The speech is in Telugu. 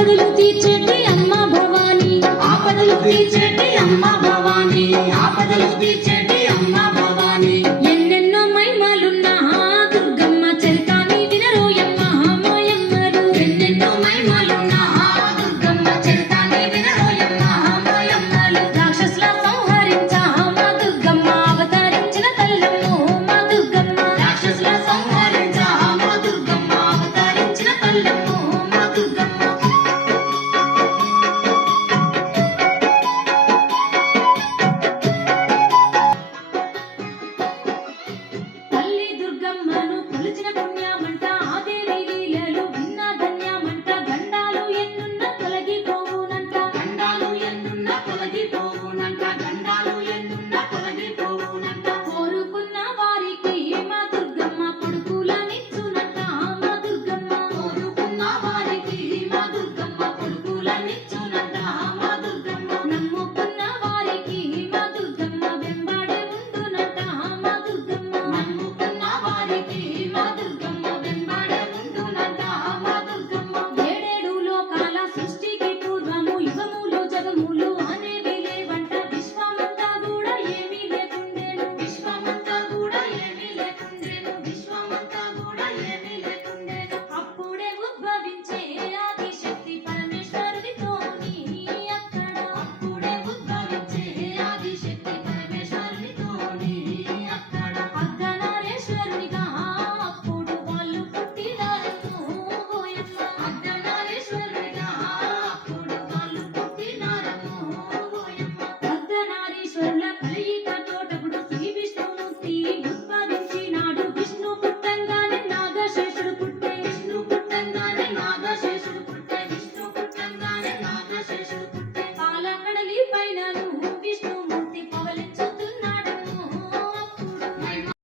ఆపదలు తీర్చేటి అమ్మ భవాని. ఆపదలు తీర్చేటి అమ్మ